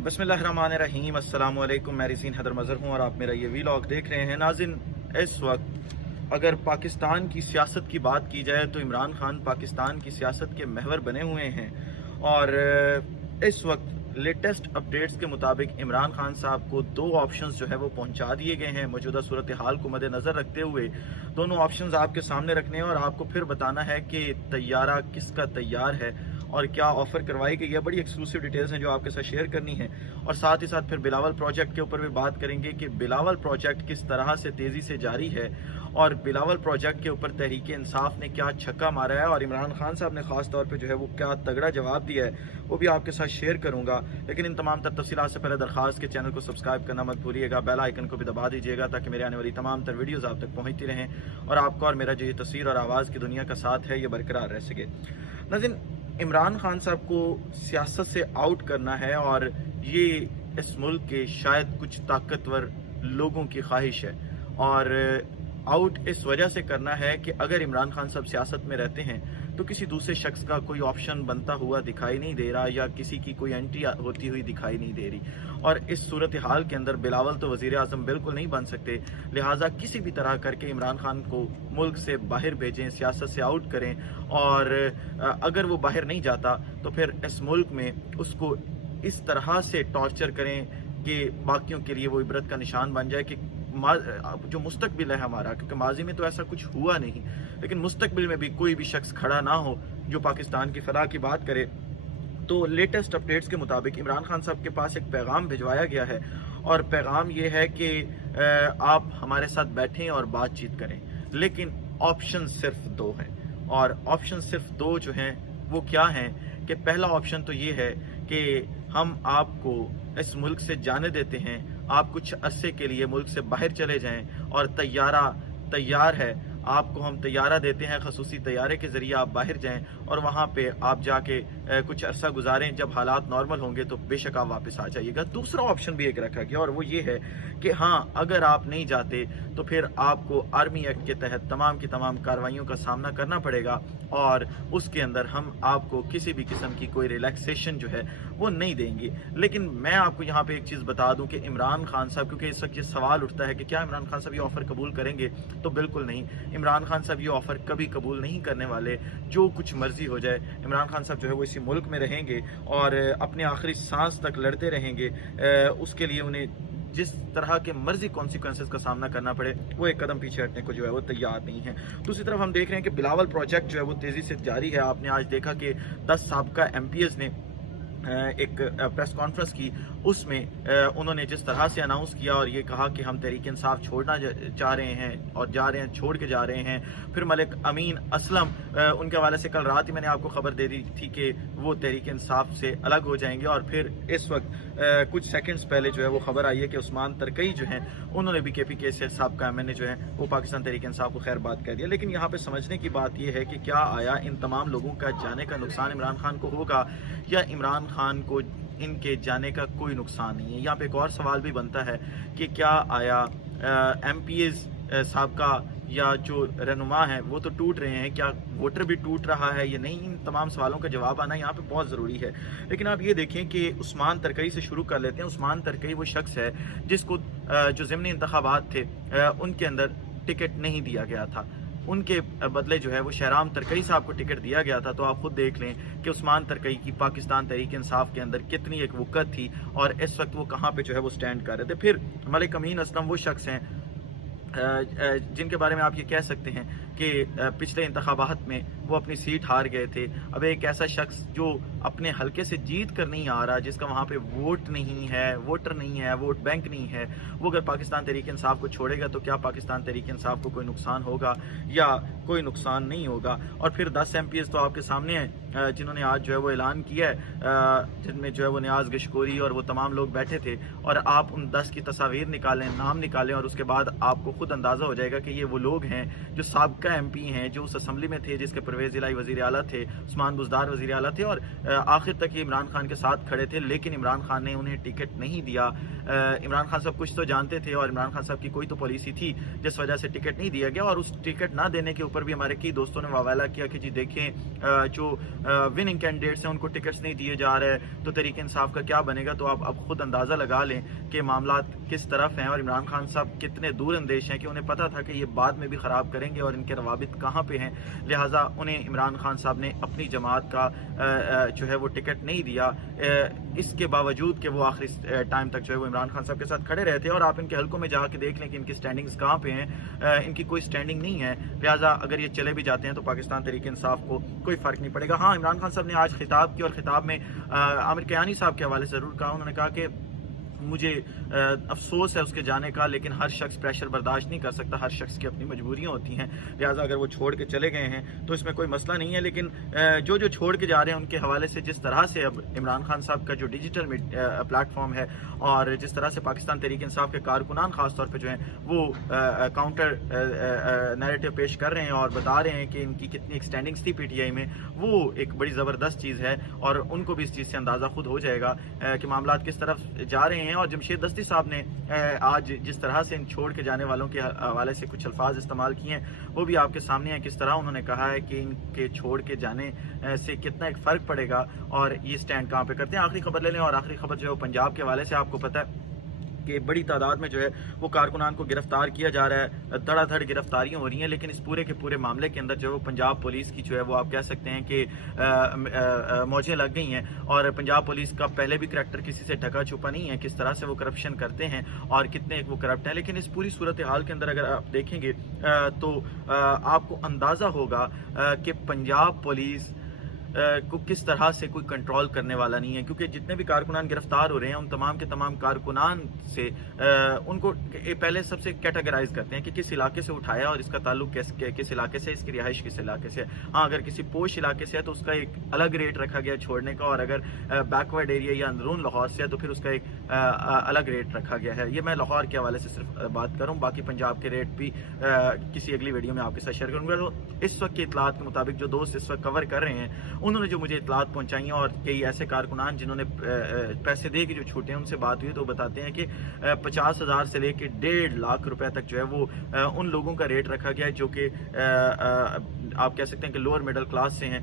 बिस्मिल्लाहिर्रहमानिर्रहीम अस्सलामुअलैकुम। मैं रिज़ीन हैदर मज़हर हूँ और आप मेरा ये वीलॉग देख रहे हैं। नाज़िन, इस वक्त अगर पाकिस्तान की सियासत की बात की जाए तो इमरान खान पाकिस्तान की सियासत के महवर बने हुए हैं और इस वक्त लेटेस्ट अपडेट्स के मुताबिक इमरान खान साहब को दो ऑप्शंस जो है वो पहुंचा दिए गए हैं। मौजूदा सूरत हाल को मद्देनज़र रखते हुए दोनों ऑप्शंस आपके सामने रखने हैं और आपको फिर बताना है कि तैयारा किसका तैयार है और क्या ऑफ़र करवाई गई है। बड़ी एक्सक्लूसिव डिटेल्स हैं जो आपके साथ शेयर करनी है और साथ ही साथ फिर बिलावल प्रोजेक्ट के ऊपर भी बात करेंगे कि बिलावल प्रोजेक्ट किस तरह से तेज़ी से जारी है और बिलावल प्रोजेक्ट के ऊपर तहरीक इंसाफ ने क्या छक्का मारा है और इमरान खान साहब ने ख़ास तौर पे जो है वो क्या तगड़ा जवाब दिया है, वो भी आपके साथ शेयर करूंगा। लेकिन इन तमाम तफसीलात से पहले दरखास्त के चैनल को सब्सक्राइब करना मत भूलिएगा, बेल आइकन को भी दबा दीजिएगा ताकि मेरे आने वाली तमाम तर वीडियोज़ आप तक पहुँचती रहें और आपको और मेरा जो ये तस्वीर और आवाज़ की दुनिया का साथ है ये बरकरार रह सके। नाज़रीन, इमरान खान साहब को सियासत से आउट करना है और ये इस मुल्क के शायद कुछ ताकतवर लोगों की ख्वाहिश है और आउट इस वजह से करना है कि अगर इमरान खान साहब सियासत में रहते हैं तो किसी दूसरे शख्स का कोई ऑप्शन बनता हुआ दिखाई नहीं दे रहा या किसी की कोई एंट्री होती हुई दिखाई नहीं दे रही और इस सूरत हाल के अंदर बिलावल तो वज़ीर आज़म बिल्कुल नहीं बन सकते। लिहाजा किसी भी तरह करके इमरान खान को मुल्क से बाहर भेजें, सियासत से आउट करें और अगर वो बाहर नहीं जाता तो फिर इस मुल्क में उसको इस तरह से टॉर्चर करें कि बाकियों के लिए वो इबरत का निशान बन जाए कि जो मुस्तकबिल है हमारा, क्योंकि माजी में तो ऐसा कुछ हुआ नहीं, लेकिन मुस्तकबिल में भी कोई भी शख्स खड़ा ना हो जो पाकिस्तान की फलाह की बात करे। तो लेटेस्ट अपडेट्स के मुताबिक इमरान खान साहब के पास एक पैगाम भिजवाया गया है और पैगाम ये है कि आप हमारे साथ बैठें और बातचीत करें, लेकिन ऑप्शन सिर्फ दो हैं और ऑप्शन सिर्फ दो जो हैं वो क्या हैं कि पहला ऑप्शन तो ये है कि हम आपको इस मुल्क से जाने देते हैं, आप कुछ अरसे के लिए मुल्क से बाहर चले जाएं और तैयारा तैयार है, आपको हम तैयारा देते हैं, खसूसी तैयारे के ज़रिए आप बाहर जाएं और वहाँ पे आप जाके कुछ अरसा गुजारें। जब हालात नॉर्मल होंगे तो बेशक आप वापस आ जाइएगा। दूसरा ऑप्शन भी एक रखा गया और वो ये है कि हाँ, अगर आप नहीं जाते तो फिर आपको आर्मी एक्ट के तहत तमाम की तमाम कार्रवाइयों का सामना करना पड़ेगा और उसके अंदर हम आपको किसी भी किस्म की कोई रिलैक्सेशन जो है वो नहीं देंगे। लेकिन मैं आपको यहाँ पे एक चीज़ बता दूं कि इमरान खान साहब, क्योंकि इस वक्त ये सवाल उठता है कि क्या इमरान खान साहब ये ऑफ़र कबूल करेंगे, तो बिल्कुल नहीं। इमरान खान साहब ये ऑफ़र कभी कबूल नहीं करने वाले। जो कुछ मर्जी हो जाए, इमरान खान साहब जो है वो इसी मुल्क में रहेंगे और अपने आखिरी सांस तक लड़ते रहेंगे। उसके लिए उन्हें जिस तरह के मर्जी कॉन्सिक्वेंसेस का सामना करना पड़े वो एक कदम पीछे हटने को जो है वो तैयार नहीं है। दूसरी तरफ हम देख रहे हैं कि बिलावल प्रोजेक्ट जो है वो तेज़ी से जारी है। आपने आज देखा कि 10 साबका MPs ने एक प्रेस कॉन्फ्रेंस की, उसमें उन्होंने जिस तरह से अनाउंस किया और ये कहा कि हम तहरीक इंसाफ छोड़ना चाह रहे हैं और जा रहे हैं, छोड़ के जा रहे हैं। फिर मलिक अमीन असलम, उनके हवाले से कल रात ही मैंने आपको खबर दे दी थी कि वो तहरीक इंसाफ से अलग हो जाएंगे और फिर इस वक्त कुछ सेकंड्स पहले जो है वो खबर आई है कि उस्मान तरकई जो हैं उन्होंने भी KPK से साबका MNA जो है वो पाकिस्तान तहरीक इंसाफ को खैर बात कर दिया। लेकिन यहाँ पे समझने की बात यह है कि क्या आया इन तमाम लोगों का जाने का नुकसान इमरान खान को होगा या इमरान खान को इनके जाने का कोई नुकसान नहीं है। यहाँ पे एक और सवाल भी बनता है कि क्या आया MPs साबका या जो रहनुमा हैं वो तो टूट रहे हैं, क्या वोटर भी टूट रहा है या नहीं? इन तमाम सवालों का जवाब आना यहाँ पे बहुत ज़रूरी है। लेकिन आप ये देखें कि उस्मान तरकई से शुरू कर लेते हैं। उस्मान तरकई वो शख्स है जिसको जो ज़िमनी इंतखाबात थे उनके अंदर टिकट नहीं दिया गया था, उनके बदले जो है वो शहराम तरकई साहब को टिकट दिया गया था। तो आप खुद देख लें कि उस्मान तरकई की पाकिस्तान तहरीक इंसाफ के अंदर कितनी एक वक़्त थी और इस वक्त वो कहाँ पे जो है वो स्टैंड कर रहे थे। फिर मलिक अमीन असलम वो शख्स हैं जिनके बारे में आप ये कह सकते हैं कि पिछले इंतखाबात में वो अपनी सीट हार गए थे। अब एक ऐसा शख्स जो अपने हलके से जीत कर नहीं आ रहा, जिसका वहाँ पे वोट नहीं है, वोटर नहीं है, वोट बैंक नहीं है, वो अगर पाकिस्तान तहरीक इंसाफ को छोड़ेगा तो क्या पाकिस्तान तहरीक इंसाफ को कोई नुकसान होगा या कोई नुकसान नहीं होगा? और फिर 10 MPs तो आपके सामने हैं जिन्होंने आज जो है वो ऐलान किया है, जिनमें जो है वो नियाज़ गशकोरी और वो तमाम लोग बैठे थे। और आप उन 10 की तस्वीर निकालें, नाम निकालें और उसके बाद आपको खुद अंदाज़ा हो जाएगा कि ये वो लोग हैं जो साबका MP हैं, जो उस असम्बली में थे जिसके परवेज़ इलाही वज़ीर आला थे, उस्मान बुज़दार वज़ीर आला थे, और आखिर तक ये इमरान खान के साथ खड़े थे, लेकिन इमरान खान ने उन्हें टिकट नहीं दिया। इमरान खान साहब कुछ तो जानते थे और इमरान खान साहब की कोई तो पॉलिसी थी जिस वजह से टिकट नहीं दिया गया, और उस टिकट ना देने के ऊपर भी हमारे कई दोस्तों ने वावैला किया कि जी देखें जो विनिंग कैंडिडेट्स हैं उनको टिकट्स नहीं दिए जा रहे, तो तहरीक इंसाफ का क्या बनेगा। तो आप अब खुद अंदाज़ा लगा लें कि मामला किस तरफ हैं, और इमरान खान साहब कितने दूर अंदेश हैं कि उन्हें पता था कि ये बाद में भी ख़राब करेंगे और इनके रवाबित कहाँ पे हैं, लिहाजा उन्हें इमरान खान साहब ने अपनी जमात का जो है वो टिकट नहीं दिया, इसके बावजूद कि वो आखिरी टाइम तक जो है वो इमरान खान साहब के साथ खड़े रहे थे। और आप इनके हलकों में जाके देख लें कि इनकी स्टैंडिंग्स कहाँ पे हैं, इनकी कोई स्टैंडिंग नहीं है, लिहाजा अगर ये चले भी जाते हैं तो पाकिस्तान तहरीक इंसाफ को कोई फ़र्क नहीं पड़ेगा। हाँ, इमरान खान साहब ने आज खिताब की और खिताब में आमिर कियानी साहब के हवाले से ज़रूर कहा, उन्होंने कहा कि मुझे अफसोस है उसके जाने का, लेकिन हर शख्स प्रेशर बर्दाश्त नहीं कर सकता, हर शख्स की अपनी मजबूरियां होती हैं, लिहाजा अगर वो छोड़ के चले गए हैं तो इसमें कोई मसला नहीं है। लेकिन जो जो छोड़ के जा रहे हैं उनके हवाले से जिस तरह से अब इमरान खान साहब का जो डिजिटल प्लेटफॉर्म है और जिस तरह से पाकिस्तान तहरीक इंसाफ के कारकुनान ख़ास तौर पर जो हैं वो काउंटर नैरेटिव पेश कर रहे हैं और बता रहे हैं कि इनकी कितनी एक्सटेंडिंग्स थी PTI में, वो एक बड़ी ज़बरदस्त चीज़ है और उनको भी इस चीज़ से अंदाज़ा खुद हो जाएगा कि मामला किस तरफ जा रहे हैं। और जमशेद दस्ती साहब ने आज जिस तरह से इन छोड़ के जाने वालों के हवाले से कुछ अल्फाज इस्तेमाल किए हैं वो भी आपके सामने है, किस तरह उन्होंने कहा है कि इनके छोड़ के जाने से कितना एक फ़र्क पड़ेगा और ये स्टैंड कहाँ पे करते हैं। आखिरी खबर ले लें, और आखिरी खबर जो है वो पंजाब के हवाले से, आपको पता है कि बड़ी तादाद में जो है वो कारकुनान को गिरफ्तार किया जा रहा है, धड़ाधड़ गिरफ्तारियां हो रही हैं, लेकिन इस पूरे के पूरे मामले के अंदर जो है वो पंजाब पुलिस की जो है वो आप कह सकते हैं कि मौजें लग गई हैं। और पंजाब पुलिस का पहले भी करैक्टर किसी से ढका छुपा नहीं है, किस तरह से वो करप्शन करते हैं और कितने वो करप्ट हैं। लेकिन इस पूरी सूरत हाल के अंदर अगर आप देखेंगे तो आपको अंदाज़ा होगा कि पंजाब पुलिस को किस तरह से कोई कंट्रोल करने वाला नहीं है, क्योंकि जितने भी कारकुनान गिरफ्तार हो रहे हैं उन तमाम के तमाम कारकुनान से उनको पहले सबसे कैटेगराइज करते हैं कि किस इलाके से उठाया और इसका ताल्लुक किस इलाके से, इसकी रिहाइश किस इलाके से। हाँ, अगर किसी पोश इलाके से है तो उसका एक अलग रेट रखा गया छोड़ने का, और अगर बैकवर्ड एरिया या अंदरून लाहौर से है तो फिर उसका एक अलग रेट रखा गया है। ये मैं लाहौर के हवाले से सिर्फ बात करूँ, बाकी पंजाब के रेट भी किसी अगली वीडियो में आपके साथ शेयर करूँगा। तो इस वक्त की इतलात के मुताबिक जो दोस्त इस वक्त कवर कर रहे हैं उन्होंने जो मुझे इतलात पहुंचाई हैं, और कई ऐसे कारकुनान जिन्होंने पैसे दे के जो छूटे हैं उनसे बात हुई तो बताते हैं कि 50,000 से लेके 1.5 लाख रुपए तक जो है वो उन लोगों का रेट रखा गया है जो कि आप कह सकते हैं कि लोअर मिडिल क्लास से हैं,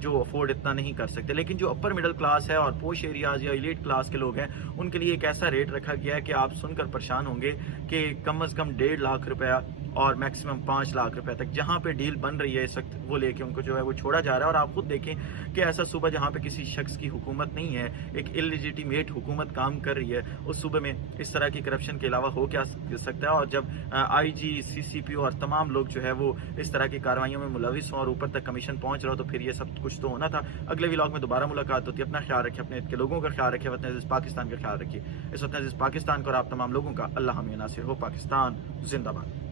जो अफोर्ड इतना नहीं कर सकते। लेकिन जो अपर मिडिल क्लास है और पोश एरियाज या एलीट क्लास के लोग हैं उनके लिए एक ऐसा रेट रखा गया है कि आप सुनकर परेशान होंगे कि कम से कम 1.5 लाख रुपया और मैक्सिमम 5 लाख रुपए तक जहाँ पे डील बन रही है इस वक्त वो लेके उनको जो है वो छोड़ा जा रहा है। और आप खुद देखें कि ऐसा सूबा जहाँ पे किसी शख्स की हुकूमत नहीं है, एक इललिजिटिमेट हुकूमत काम कर रही है, उस सूबे में इस तरह की करप्शन के अलावा हो क्या सकता है। और जब IG CCP और तमाम लोग जो है वो इस तरह की कार्रवाइयों में मुलविस हों और ऊपर तक कमीशन पहुँच रहा हो तो फिर ये सब कुछ तो होना था। अगले व्लॉग में दोबारा मुलाकात होती है। अपना ख्याल रखिए, अपने के लोगों का ख्याल रखिए, वतन अज़ीज़ पाकिस्तान का ख्याल रखिए। इस वतन अज़ीज़ पाकिस्तान को और आप तमाम लोगों का अल्लाह हामी नासिर हो। पाकिस्तान जिंदाबाद।